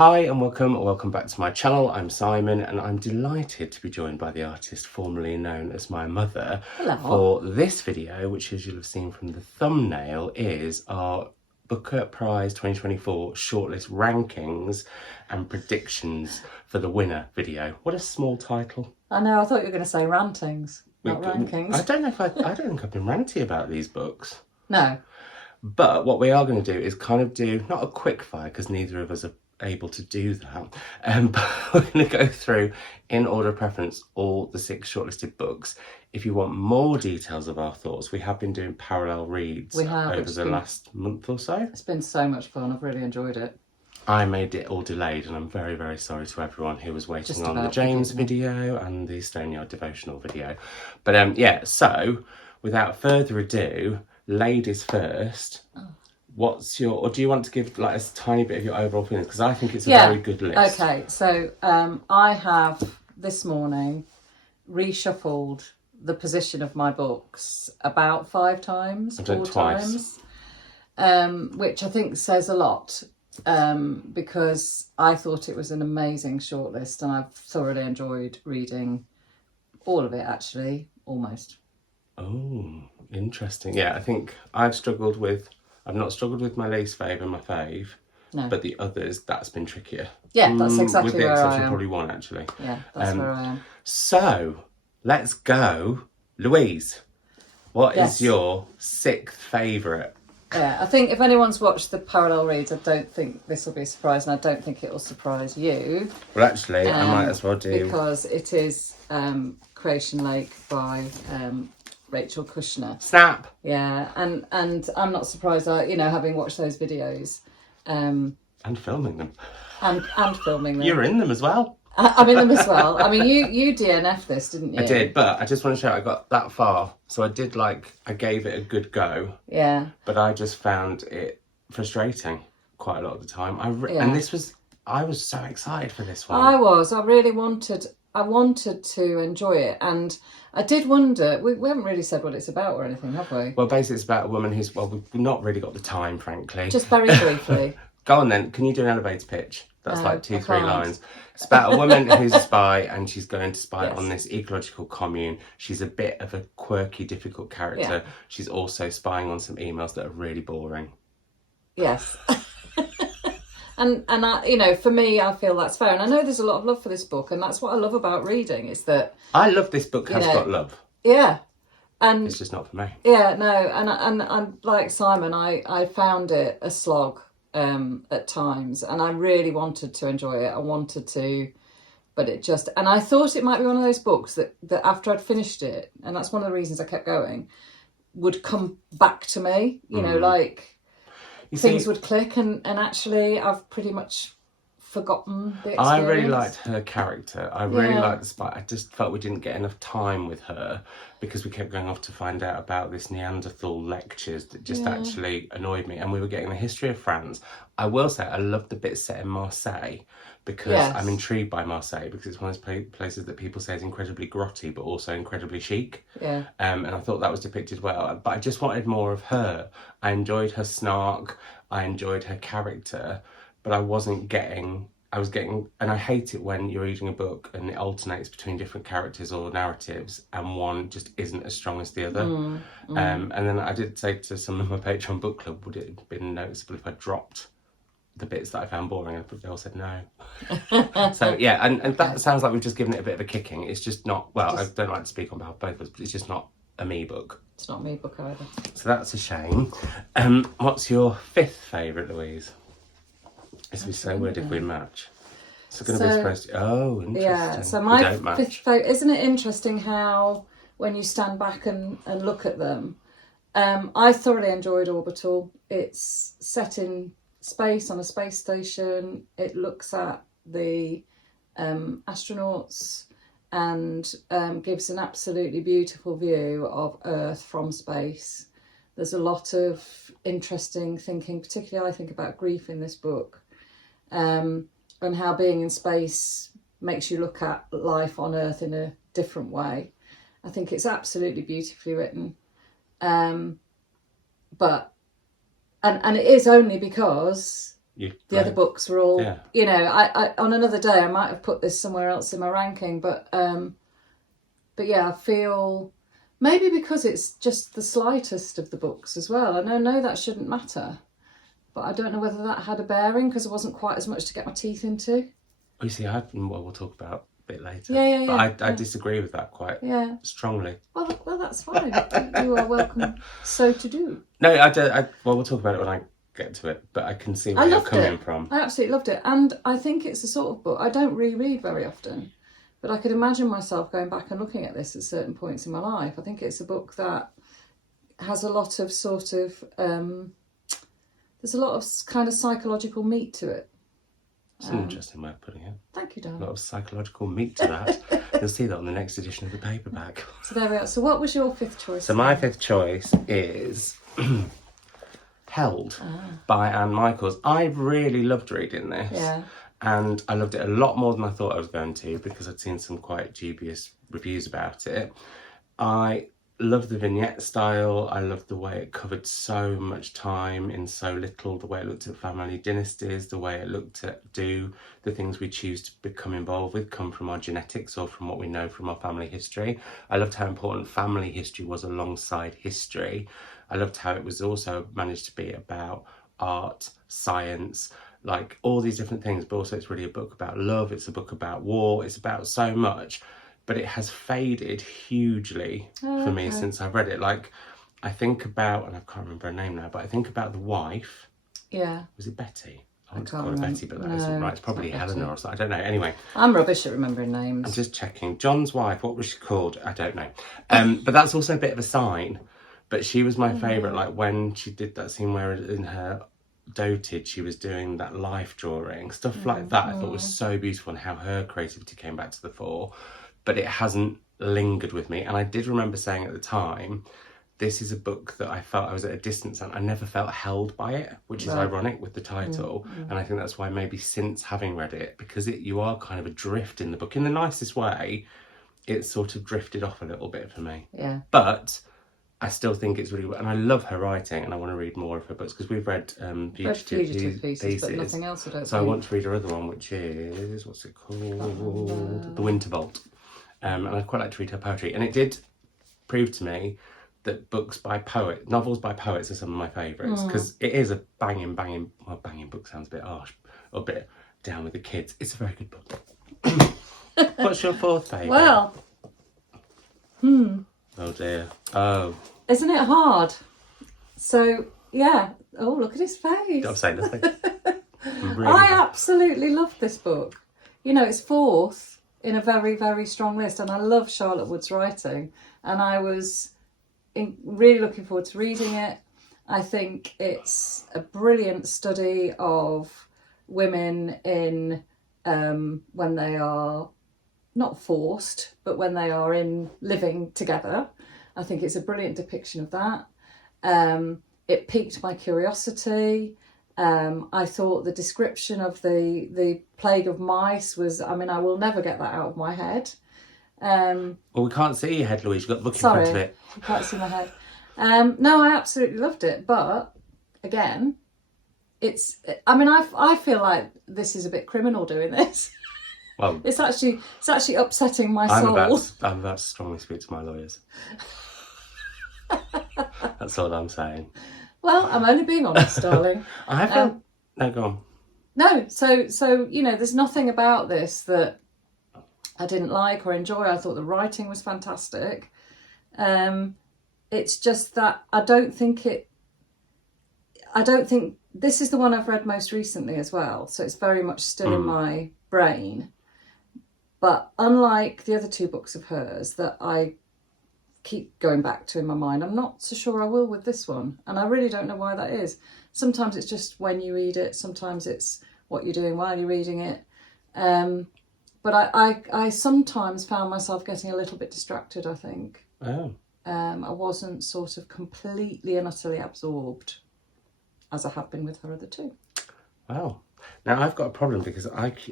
Hi and welcome back to my channel. I'm Simon and I'm delighted to be joined by the artist formerly known as my mother. Hello. For this video, which as you'll have seen from the thumbnail is our Booker Prize 2024 shortlist rankings and predictions for the winner video. What a small title. I know, I thought you were going to say rantings, not rankings. I don't think I've been ranty about these books. No. But what we are going to do is kind of do, not a quick fire because neither of us are able to do that, but we're going to go through in order of preference all the 6 shortlisted books. If you want more details of our thoughts, we have been doing parallel reads over the last month or so. It's been so much fun. I've really enjoyed it. I made it all delayed and I'm very, very sorry to everyone who was waiting on the James video and the Stoneyard Devotional video. But yeah, so without further ado, ladies first. What's your, or do you want to give like a tiny bit of your overall feelings? Because I think it's a very good list. Okay, so I have this morning reshuffled the position of my books about 4 times, which I think says a lot because I thought it was an amazing shortlist and I've thoroughly enjoyed reading all of it, actually, almost. Oh, interesting. Yeah, I think I've not struggled with my least favourite and my fave, but the others, that's been trickier. Yeah, that's exactly where I am. With the exception of probably one, actually. Yeah, that's where I am. So, let's go. Louise, what is your 6th favourite? Yeah, I think if anyone's watched the parallel reads, I don't think this will be a surprise, and I don't think it will surprise you. Well, actually, I might as well do... Because it is Creation Lake by... Rachel Kushner. Snap! Yeah, and I'm not surprised, having watched those videos. And filming them. And filming them. You're in them as well. I'm in them as well. I mean, you DNF'd this, didn't you? I did, but I just want to show I got that far. So I gave it a good go. Yeah. But I just found it frustrating quite a lot of the time. And I was so excited for this one. I really wanted to enjoy it, and I did wonder, we haven't really said what it's about or anything, have we? Well, basically it's about a woman who's, we've not really got the time, frankly. Just very briefly. Go on then, can you do an elevator pitch? That's like 2-3 lines. It's about a woman who's a spy and she's going to spy on this ecological commune. She's a bit of a quirky, difficult character. Yeah. She's also spying on some emails that are really boring. Yes. And I, for me, I feel that's fair. And I know there's a lot of love for this book, and that's what I love about reading, is that... I love this book has got love. Yeah. And it's just not for me. Yeah, no. And like Simon, I found it a slog at times, and I really wanted to enjoy it. I wanted to, but it just... And I thought it might be one of those books that after I'd finished it, and that's one of the reasons I kept going, would come back to me, things would click, and actually I've pretty much forgotten the experience. I really liked her character. I really liked the spy. I just felt we didn't get enough time with her because we kept going off to find out about this Neanderthal lectures that just actually annoyed me. And we were getting the history of France. I will say I loved the bit set in Marseille because I'm intrigued by Marseille because it's one of those places that people say is incredibly grotty but also incredibly chic. Yeah. And I thought that was depicted well. But I just wanted more of her. I enjoyed her snark. I enjoyed her character. But I was getting, and I hate it when you're reading a book and it alternates between different characters or narratives and one just isn't as strong as the other. And then I did say to some of my Patreon book club, would it have been noticeable if I dropped the bits that I found boring? And they all said no. So yeah, and that sounds like we've just given it a bit of a kicking. It's just not, I don't like to speak on behalf of both of us, but it's just not a me book. It's not a me book either. So that's a shame. What's your 5th favourite, Louise? This would be so weird if we match. So going to be supposed to... Oh, interesting. Yeah, so my 5th favourite... Isn't it interesting how when you stand back and look at them... I thoroughly enjoyed Orbital. It's set in space, on a space station. It looks at the astronauts and gives an absolutely beautiful view of Earth from space. There's a lot of interesting thinking, particularly I think about grief in this book. And how being in space makes you look at life on Earth in a different way. I think it's absolutely beautifully written. But it is only because the other books were all, you know, I on another day I might have put this somewhere else in my ranking, but yeah, I feel maybe because it's just the slightest of the books as well. And I know that shouldn't matter, but I don't know whether that had a bearing because there wasn't quite as much to get my teeth into. Oh, you see, we'll talk about a bit later. Yeah. But I disagree with that quite strongly. Well, that's fine. You are welcome so to do. No, we'll talk about it when I get to it, but I can see where you're coming from. I absolutely loved it. And I think it's the sort of book I don't reread very often, but I could imagine myself going back and looking at this at certain points in my life. I think it's a book that has a lot of sort of there's a lot of kind of psychological meat to it. It's an interesting way of putting it. Thank you, darling. A lot of psychological meat to that. You'll see that on the next edition of the paperback. So there we are. So what was your fifth choice? So my fifth choice is Held by Anne Michaels. I really loved reading this. Yeah. And I loved it a lot more than I thought I was going to because I'd seen some quite dubious reviews about it. I love the vignette style. I love the way it covered so much time in so little, the way it looked at family dynasties, the way it looked at do the things we choose to become involved with come from our genetics or from what we know from our family history. I loved how important family history was alongside history. I loved how it was also managed to be about art, science, like all these different things, but also it's really a book about love, it's a book about war, it's about so much. But it has faded hugely for me since I've read it. Like, I think about, and I can't remember her name now, but I think about the wife. Yeah. Was it Betty? I can't call her remember. Betty, but that isn't right. It's probably Helena or something. I don't know. Anyway. I'm rubbish at remembering names. I'm just checking. John's wife, what was she called? I don't know. But that's also a bit of a sign. But she was my favourite. Like, when she did that scene where in her dotage she was doing that life drawing. Stuff like that I thought was so beautiful, and how her creativity came back to the fore. But it hasn't lingered with me. And I did remember saying at the time, this is a book that I felt I was at a distance and I never felt held by it, which is ironic with the title. And I think that's why maybe since having read it, because you are kind of adrift in the book in the nicest way, it's sort of drifted off a little bit for me. Yeah. But I still think it's really, and I love her writing and I want to read more of her books because we've read Fugitive Pieces, but nothing else I don't So I want to read her other one, which is, what's it called? The Winter Vault. And I'd quite like to read her poetry. And it did prove to me that novels by poets are some of my favourites, because it is a banging book sounds a bit harsh, or a bit down with the kids. It's a very good book. What's your fourth favourite? Well, Oh dear. Oh. Isn't it hard? So, yeah. Oh, look at his face. I'm saying nothing. I absolutely love this book. You know, it's fourth in a very, very strong list, and I love Charlotte Wood's writing, and I was really looking forward to reading it. I think it's a brilliant study of women in when they are not forced, but when they are in living together. I think it's a brilliant depiction of that. It piqued my curiosity. I thought the description of the plague of mice was, I mean, I will never get that out of my head. Well, we can't see your head, Louise. You've got the book in front of it. You can't see my head. No, I absolutely loved it. But again, I feel like this is a bit criminal doing this. Well, it's actually upsetting my I'm soul. I'm about to strongly speak to my lawyers. That's all I'm saying. Well, I'm only being honest, darling. I haven't. No, go on. No, so you know, there's nothing about this that I didn't like or enjoy. I thought the writing was fantastic. It's just that I don't think this is the one I've read most recently as well. So it's very much still in my brain. But unlike the other two books of hers that I keep going back to in my mind, I'm not so sure I will with this one. And I really don't know why that is. Sometimes it's just when you read it. Sometimes it's what you're doing while you're reading it. But I sometimes found myself getting a little bit distracted, I think. Oh. I wasn't sort of completely and utterly absorbed as I have been with her other two. Wow. Now I've got a problem because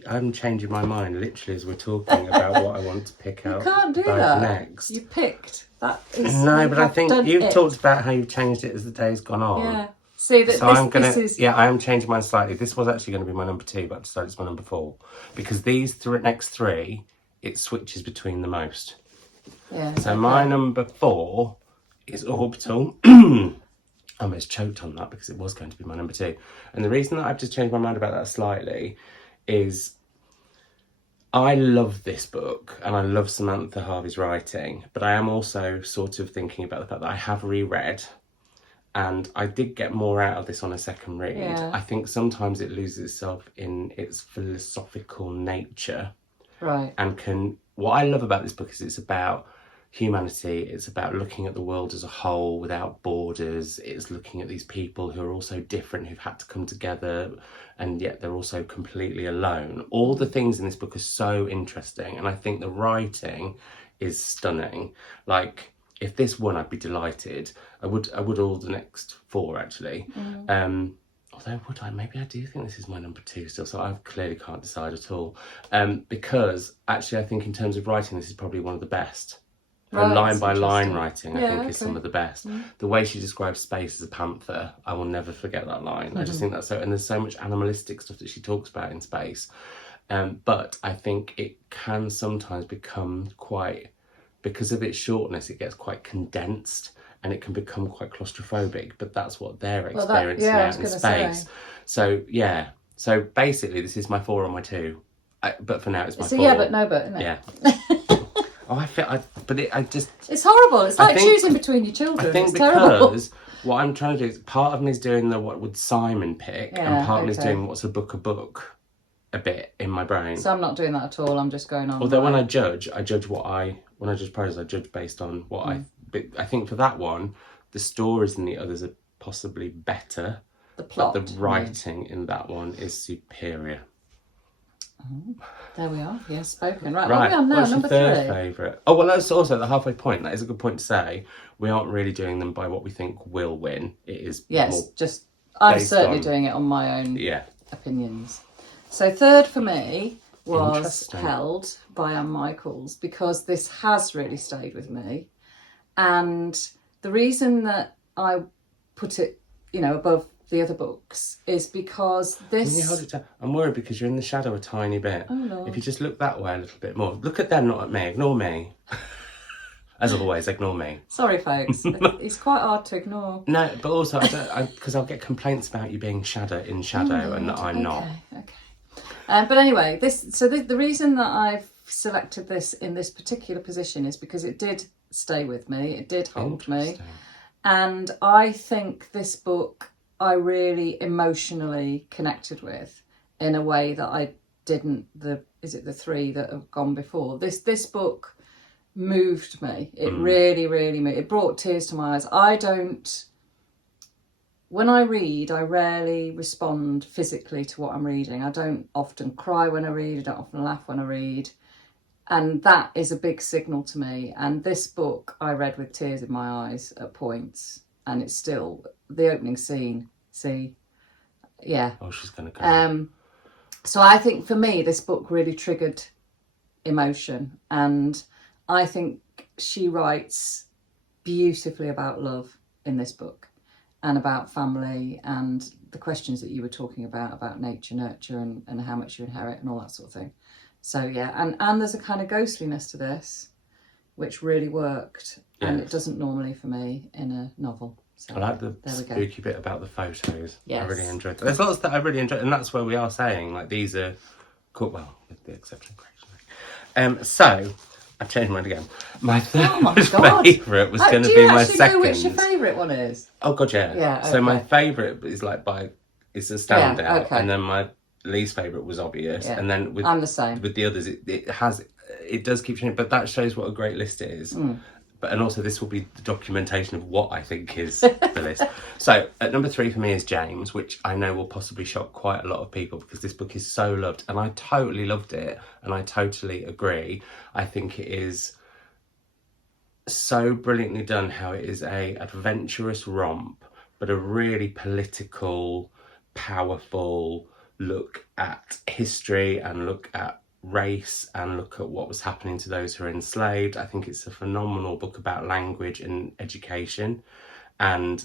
I'm changing my mind literally as we're talking about what I want to pick out. You can't do that. Next. You picked. That is. No, but I think you've talked about how you've changed it as the day's gone on. Yeah. See that So I'm gonna, this is I am changing mine slightly. This was actually going to be my number 2, but I decided it's my number 4 because these next 3, it switches between the most. yeah. So okay. my number 4 is Orbital. I almost choked on that because it was going to be my number 2, and the reason that I've just changed my mind about that slightly is I love this book and I love Samantha Harvey's writing, but I am also sort of thinking about the fact that I have reread. And I did get more out of this on a second read. Yeah. I think sometimes it loses itself in its philosophical nature. Right. And what I love about this book is it's about humanity. It's about looking at the world as a whole without borders. It's looking at these people who are also different, who've had to come together, and yet they're also completely alone. All the things in this book are so interesting. And I think the writing is stunning. Like, if this won, I'd be delighted. I would all the next 4 actually. Although would I? Maybe I do think this is my number 2 still. So I clearly can't decide at all. Because actually, I think in terms of writing, this is probably one of the best. Her line by line writing, I think, is some of the best. The way she describes space as a panther, I will never forget that line. I just think that's so. And there's so much animalistic stuff that she talks about in space. But I think it can sometimes become quite, because of its shortness, it gets quite condensed and it can become quite claustrophobic, but that's what they're experiencing out in space. So, yeah. So basically, this is my 4 or my 2. But for now, it's my 4. Yeah, but no, but, isn't it? Yeah. It's horrible. It's like choosing between your children. I think it's because terrible. what I'm trying to do is, part of me is doing the what would Simon pick, and part of me is doing what's a book a bit in my brain. So I'm not doing that at all. I'm just going on. Although when I judge when I judge prose, I judge based on what I think for that one, the stories in the others are possibly better. The plot. But the writing in that one is superior. Oh, there we are. Yes, spoken. Right. Right. What are we on now? What's Number your 3rd 3. favourite? Oh, well, that's also the halfway point. That is a good point to say. We aren't really doing them by what we think will win. It is more just I'm certainly on, doing it on my own yeah, opinions. So 3rd for me was Held by Anne Michaels, because this has really stayed with me. And the reason that I put it, above the other books is because this... Can you hold it down? I'm worried because you're in the shadow a tiny bit. Oh, Lord. If you just look that way a little bit more. Look at them, not at me. Ignore me. As always, ignore me. Sorry, folks. It's quite hard to ignore. No, but also, because I'll get complaints about you being in shadow and that I'm not. Okay. But anyway, the reason that I've selected this in this particular position is because it did stay with me. It did hold me. And I think this book I really emotionally connected with in a way that I didn't the 3 that have gone before. This book moved me. It really, really moved. It brought tears to my eyes. When I read, I rarely respond physically to what I'm reading. I don't often cry when I read. I don't often laugh when I read. And that is a big signal to me. And this book I read with tears in my eyes at points. And it's still the opening scene. See? Yeah. Oh, she's going to go. So I think for me, this book really triggered emotion. And I think she writes beautifully about love in this book. And about family and the questions that you were talking about nature, nurture, and how much you inherit and all that sort of thing. So, yeah, and there's a kind of ghostliness to this, which really worked. Yes. And it doesn't normally for me in a novel. So, I like the spooky bit about the photos. Yes. I really enjoyed that. There's lots that I really enjoyed, and that's where we are saying, like, these are cool, well, with the exception of Craig. So... I've changed mine again. My third favourite was going to be my second. Do you actually know which your favourite one is? Oh, God, yeah. Yeah, okay. So my favourite is it's a standout. Yeah, okay. And then my least favourite was obvious. Yeah. And then I'm the same. With the others, it does keep changing. But that shows what a great list it is. And also this will be the documentation of what I think is the list. So at number 3 for me is James, which I know will possibly shock quite a lot of people because this book is so loved, and I totally loved it, and I totally agree. I think it is so brilliantly done how it is a adventurous romp, but a really political, powerful look at history and look at race and look at what was happening to those who are enslaved. I think it's a phenomenal book about language and education, and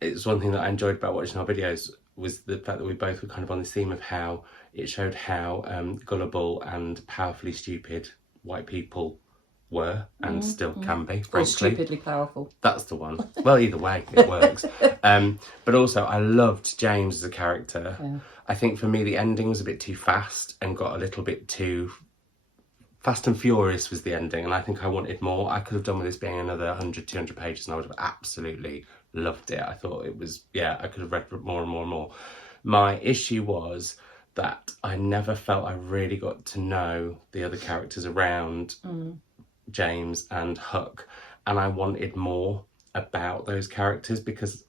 it's one thing that I enjoyed about watching our videos was the fact that we both were kind of on this theme of how it showed how gullible and powerfully stupid white people were and still can be, frankly. Or stupidly powerful. That's the one. Well, either way, it works. But also, I loved James as a character. Yeah. I think for me, the ending was a bit too fast and got a little bit too... Fast and Furious was the ending, and I think I wanted more. I could have done with this being another 100, 200 pages, and I would have absolutely loved it. I thought it was, I could have read more and more and more. My issue was that I never felt I really got to know the other characters around James and Huck, and I wanted more about those characters because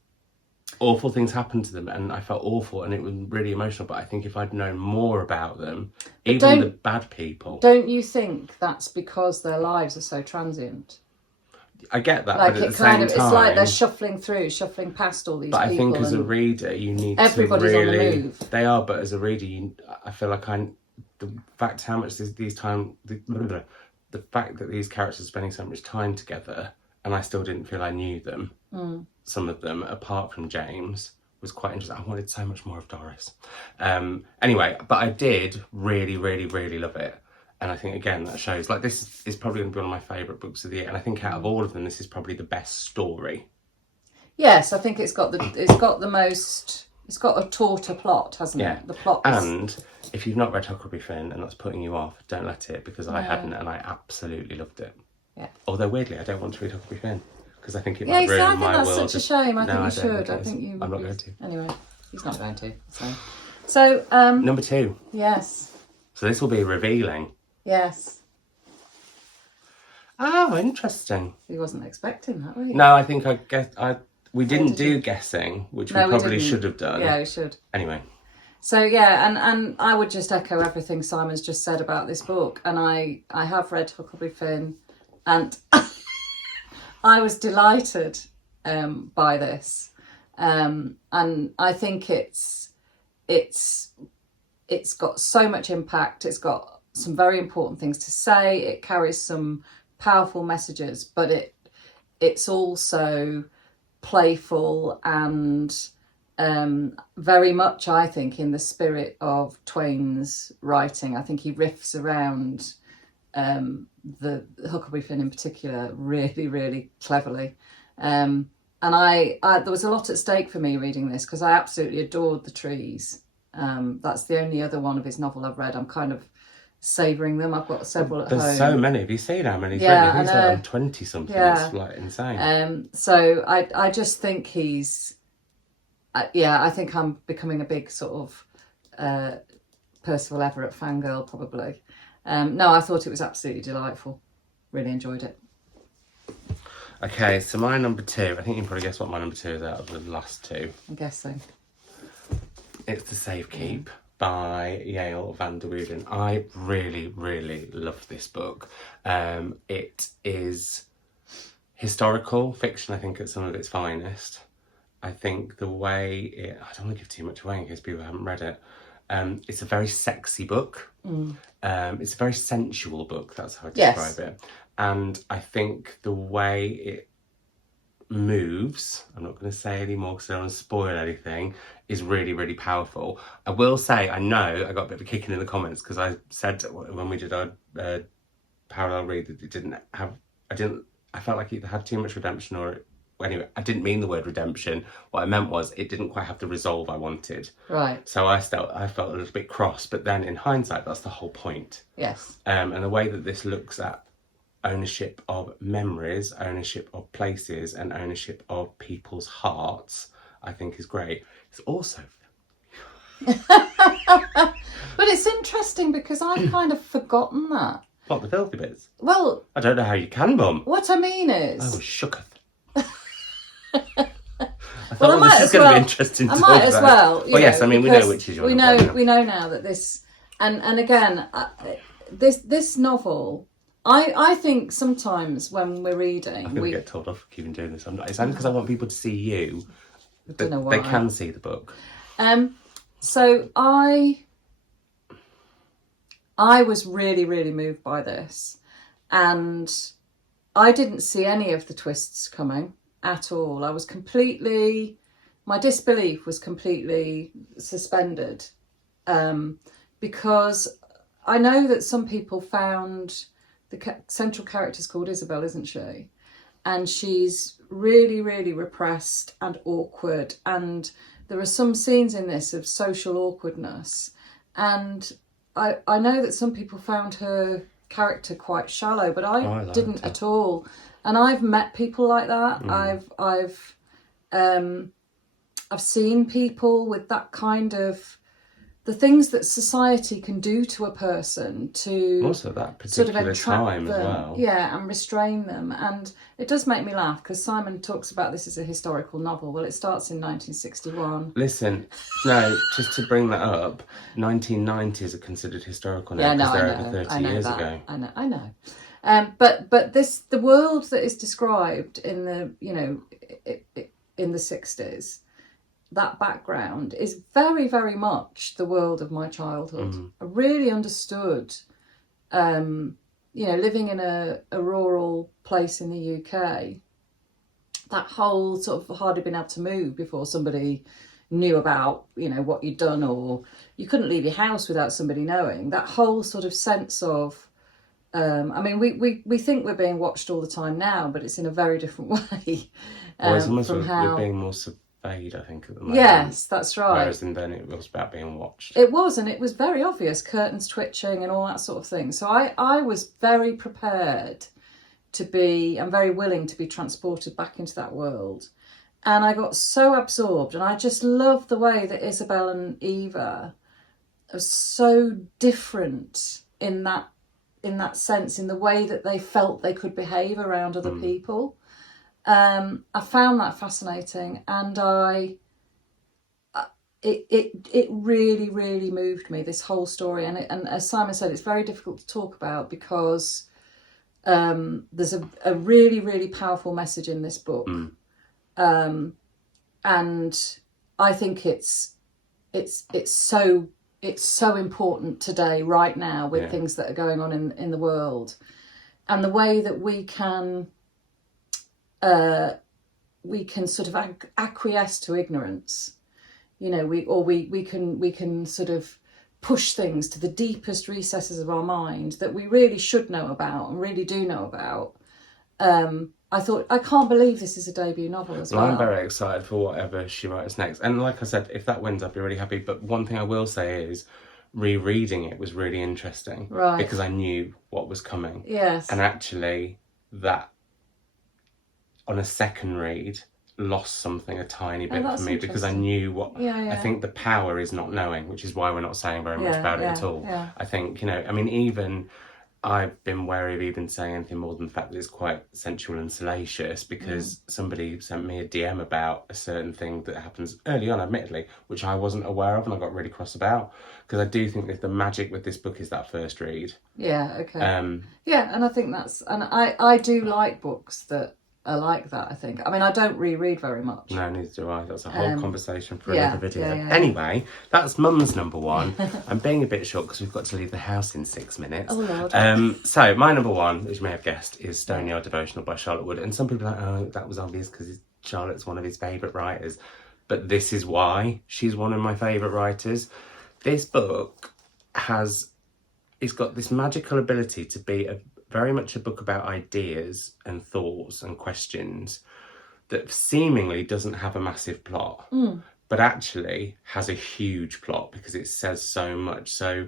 awful things happened to them and I felt awful and it was really emotional. But I think if I'd known more about them, even the bad people... Don't you think that's because their lives are so transient? I get that, like but at it the same time... it's like they're shuffling past all these people. But I think as a reader, you need everybody's to really... on the move. They are, but as a reader, I feel like the fact how much the fact that these characters are spending so much time together, and I still didn't feel I knew them, some of them, apart from James, was quite interesting. I wanted so much more of Doris. Anyway, but I did really, really, really love it. And I think, again, that shows, like, this is probably going to be one of my favourite books of the year. And I think out of all of them, this is probably the best story. Yes, I think it's got the most... It's got a tauter plot, hasn't it? The plot. And if you've not read Huckleberry Finn and that's putting you off, don't let it, because I hadn't and I absolutely loved it. Yeah. Although, weirdly, I don't want to read Huckleberry Finn because I think it might ruin my world. Yeah, I think that's such a shame. I think you should. I think I'm not going to. Anyway, he's not going to. So number 2. Yes. So this will be revealing. Yes. Oh, interesting. He wasn't expecting that, were you? No, I think we didn't do guessing, which we probably should have done. Yeah, we should. Anyway. So yeah, and I would just echo everything Simon's just said about this book. And I have read Huckleberry Finn, and I was delighted by this. And I think it's got so much impact. It's got some very important things to say. It carries some powerful messages, but it's also playful and very much, I think, in the spirit of Twain's writing. I think he riffs around the Huckleberry Finn in particular really, really cleverly. And I there was a lot at stake for me reading this because I absolutely adored The Trees. That's the only other one of his novel I've read. I'm kind of savouring them. I've got several at home. There's so many. Have you seen how many he's written? He's like on 20 something. Yeah. It's like insane. So I just think he's... I think I'm becoming a big sort of Percival Everett fangirl probably. No, I thought it was absolutely delightful. Really enjoyed it. Okay, so my number 2, I think you can probably guess what my number 2 is out of the last 2. I'm guessing. It's The Safekeep by Yael van der Wouden. I really, really love this book. It is historical fiction, I think, at some of its finest. I think the way I don't want to give too much away in case people haven't read it. It's a very sexy book. It's a very sensual book, that's how I describe it. And I think the way it moves, I'm not going to say any more because I don't want to spoil anything, is really, really powerful. I will say, I know I got a bit of a kicking in the comments because I said when we did our parallel read that it didn't have, I felt like it had too much redemption, or anyway, I didn't mean the word redemption. What I meant was it didn't quite have the resolve I wanted. Right. So I felt a little bit cross, but then in hindsight, that's the whole point. Yes. And the way that this looks at ownership of memories, ownership of places, and ownership of people's hearts, I think is great. It's also... But it's interesting because I've kind of forgotten that. What, the filthy bits? Well... I don't know how you can, Mum. What I mean is... I was shooketh. Well, I might as well. Going to be interesting to talk as about. well. Well, yes, I mean, we know which is your we know now that this... And again, this novel... I think sometimes when we're reading... I'm going to get told off for keeping doing this. It's only because I want people to see you. I don't know why. They can see the book. So I was really, really moved by this. And I didn't see any of the twists coming at all. I was completely my disbelief was completely suspended, because I know that some people found the central character's called Isabel, isn't she? And she's really, really repressed and awkward. And there are some scenes in this of social awkwardness. And I know that some people found her character quite shallow, but I didn't at all. And I've met people like that. I've seen people with that kind of, the things that society can do to a person to also that particular time them, as well. Yeah, and restrain them. And it does make me laugh because Simon talks about this as a historical novel. Well, it starts in 1961. Listen, no, just to bring that up, 1990s are considered historical now because they're over 30 years ago. I know. But the world that is described in the, in the 60s, that background is very, very much the world of my childhood. I really understood, living in a rural place in the UK, that whole sort of hardly been able to move before somebody knew about, what you'd done, or you couldn't leave your house without somebody knowing. That whole sort of sense of, we think we're being watched all the time now, but it's in a very different way. It's almost we're being more surveyed, I think, at the moment. Yes, that's right. Whereas then it was about being watched. It was, and it was very obvious, curtains twitching and all that sort of thing. So I was very prepared to be, and very willing to be transported back into that world. And I got so absorbed, and I just loved the way that Isabel and Eva are so different in that sense, in the way that they felt they could behave around other people. I found that fascinating, and it really, really moved me, this whole story. And as Simon said, it's very difficult to talk about because there's a really, really powerful message in this book. And I think it's so important today, right now, with things that are going on in the world, and the way that we can sort of acquiesce to ignorance. We can sort of push things to the deepest recesses of our mind that we really should know about and really do know about. I thought, I can't believe this is a debut novel as well. I'm very excited for whatever she writes next. And like I said, if that wins, I'd be really happy. But one thing I will say is rereading it was really interesting. Right. Because I knew what was coming. Yes. And actually, that, on a second read, lost something a tiny bit for me because I knew what... I think the power is not knowing, which is why we're not saying very much about it at all. Yeah. I think, even... I've been wary of even saying anything more than the fact that it's quite sensual and salacious, because somebody sent me a DM about a certain thing that happens early on, admittedly, which I wasn't aware of, and I got really cross about, because I do think that the magic with this book is that first read. Yeah, okay. And I think that's... And I do like books that are like that, I think. I don't reread very much. No, neither do I. That's a whole conversation for another video. Anyway, that's Mum's number one. I'm being a bit short because we've got to leave the house in 6 minutes. Oh, Lord. So, my number one, as you may have guessed, is Stoneyard Devotional by Charlotte Wood. And some people are like, oh, that was obvious because Charlotte's one of his favourite writers. But this is why she's one of my favourite writers. This book it's got this magical ability to be very much a book about ideas and thoughts and questions that seemingly doesn't have a massive plot, but actually has a huge plot because it says so much. So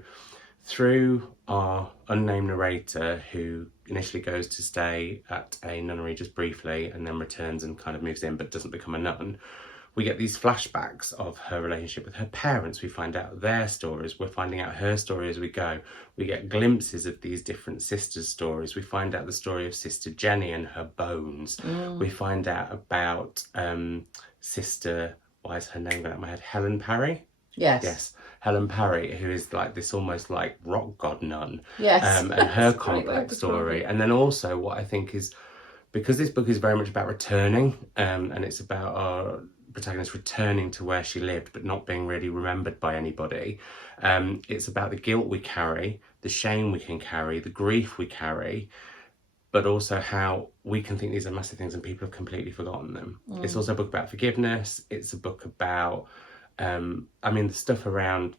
through our unnamed narrator, who initially goes to stay at a nunnery just briefly and then returns and kind of moves in but doesn't become a nun, we get these flashbacks of her relationship with her parents. We find out their stories. We're finding out her story as we go. We get glimpses of these different sisters' stories. We find out the story of Sister Jenny and her bones. We find out about Sister, why is her name going out of my head? Helen Parry? Yes. Helen Parry, who is like this almost like rock god nun. Yes. And her complex story. And then also what I think is, because this book is very much about returning, and it's about our protagonist returning to where she lived but not being really remembered by anybody. It's about the guilt we carry, the shame we can carry, the grief we carry. but also how we can think these are massive things and people have completely forgotten them. It's also a book about forgiveness. It's a book about, the stuff around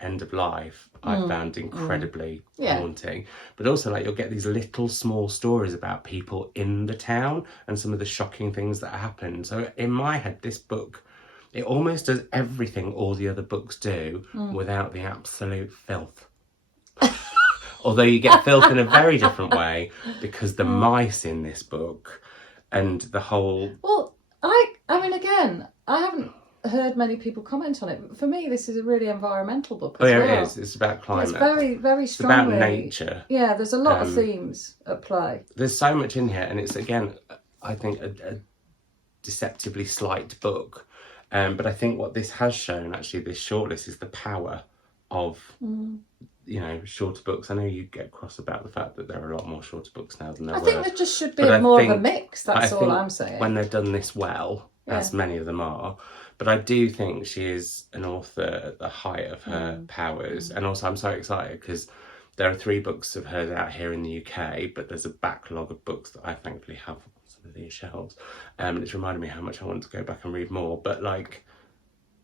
end of life I found incredibly haunting, but also like you'll get these little small stories about people in the town and some of the shocking things that happened. So in my head, this book, it almost does everything all the other books do without the absolute filth. Although you get filth in a very different way, because the mice in this book and the whole... Well, again, I haven't heard many people comment on it. For me, this is a really environmental book as well. it is. It's about climate. It's very, very It's strongly... about nature. Yeah, there's a lot of themes at play. There's so much in here, and it's, again, I think, a deceptively slight book. But I think what this has shown, actually, this shortlist, is the power of... shorter books. I know you get cross about the fact that there are a lot more shorter books now than there were. I think there just should be more of a mix, that's all I'm saying. When they've done this well, as many of them are, but I do think she is an author at the height of her powers. And also I'm so excited because there are 3 books of hers out here in the UK, but there's a backlog of books that I thankfully have on some of these shelves. It's reminded me how much I want to go back and read more, but like,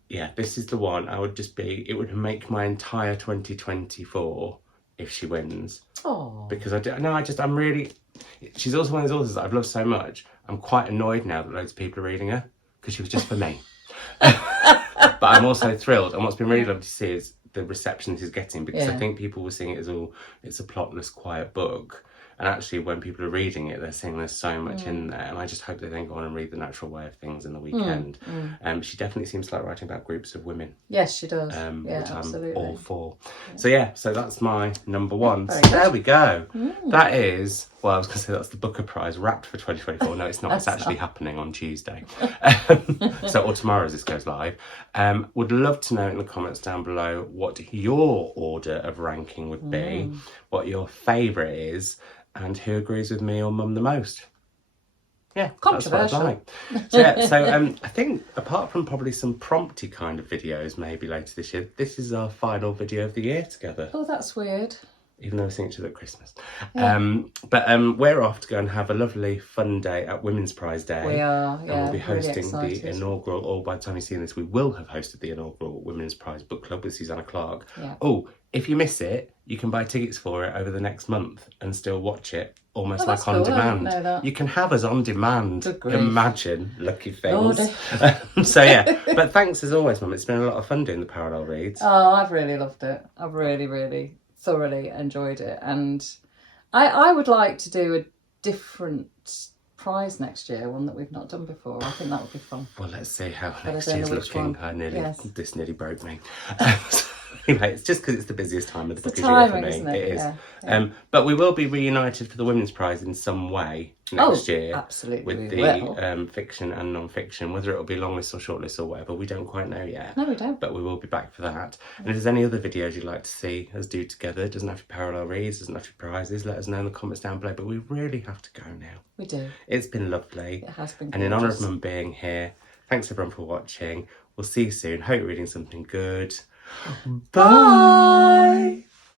yeah, this is the one. It would make my entire 2024 if she wins. Oh. Because I'm really, she's also one of those authors that I've loved so much. I'm quite annoyed now that loads of people are reading her because she was just for me. But I'm also thrilled. And what's been really lovely to see is the reception this is getting, because I think people were seeing it as it's a plotless, quiet book. And actually, when people are reading it, they're saying there's so much in there. And I just hope they then go on and read The Natural Way of Things in the weekend. She definitely seems to like writing about groups of women. Yes, she does. Which absolutely. I'm all for. So that's my number 1. Very So good. there we go. That is, I was going to say that's the Booker Prize wrapped for 2024. No, it's not. It's actually happening on Tuesday. Or tomorrow as this goes live. Would love to know in the comments down below what your order of ranking would be, what your favourite is, and who agrees with me or Mum the most. Yeah, controversial. That's what I'd like. So I think apart from probably some prompty kind of videos maybe later this year, this is our final video of the year together. Oh, that's weird. Even though we're seeing each other at Christmas. But we're off to go and have a lovely fun day at Women's Prize Day. We are, And we'll be hosting really the inaugural, or by the time you've seen this, we will have hosted the inaugural Women's Prize Book Club with Susanna Clark. Yeah. Oh, if you miss it, you can buy tickets for it over the next month and still watch it almost like on cool. demand. I didn't know that. You can have us on demand. Good grief. Imagine, lucky things. Lordy. But thanks as always, Mum. It's been a lot of fun doing the parallel reads. Oh, I've really loved it. I've really, really thoroughly enjoyed it. And I would like to do a different prize next year, one that we've not done before. I think that would be fun. Well, let's see how next don't year's know which looking. one. This nearly broke me. Anyway, it's just because it's the busiest time of the book year for me. Isn't it? It is. Yeah. But we will be reunited for the Women's Prize in some way next year. Absolutely. With the fiction and non-fiction, whether it'll be long list or short list or whatever, we don't quite know yet. No, we don't. But we will be back for that. And if there's any other videos you'd like to see us do together, it doesn't have to be parallel reads, doesn't have to be prizes, let us know in the comments down below. But we really have to go now. We do. It's been lovely. It has been. And in honour of Mum being here, thanks everyone for watching. We'll see you soon. Hope you're reading something good. Bye.